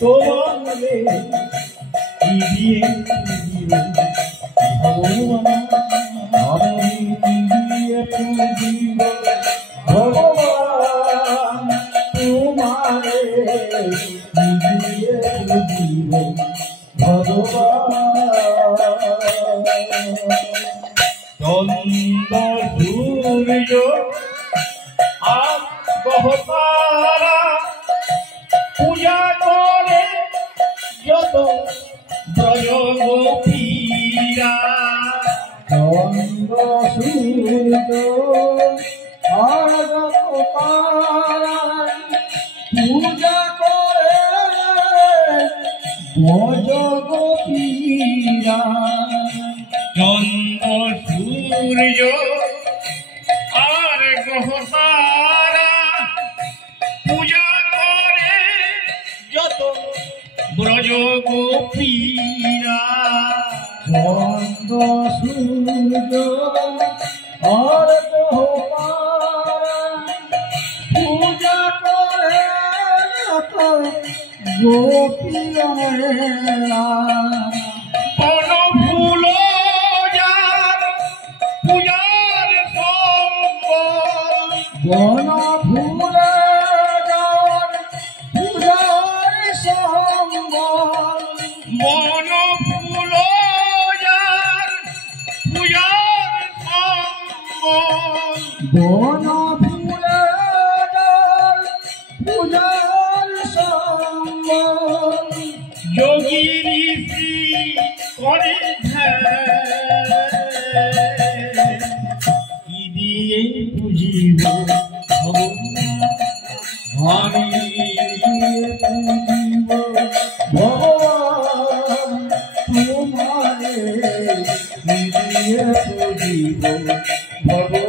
তোমারে কি দিয়ে পুজিব ভগবান, আমি কি দিয়ে পুজিব ভগবান, তোমারে কি দিয়ে পুজিব ভগবান। চন্দ্র সূর্য আর গ্রহতারা পূজা করে যত ব্রজ গোপীরা। চন্দ্র সূর্য আর গ্রহতারা পূজা করে ব্রজ গোপীরা। চন্দ্র সূর্য আর গ্রহতারা পূজা করে যত ব্রজ গোপীরা। চন্দ্র সূর্য আর গ্রহতারা পূজা করে যত গোপীরা। বনফুল যার পূজার সম্বল, বনফুল যার পূজার সম্বল, বনফুল যার পূজার সম্বল, বনফুল যার পূজার সম্বল। যোগী ঋষি করে কি দিয়ে পুজিব ভগবান, আমি দিয়ে পুজিব ভগবান, তোমারে কি দিয়ে পুজিব ভগবান।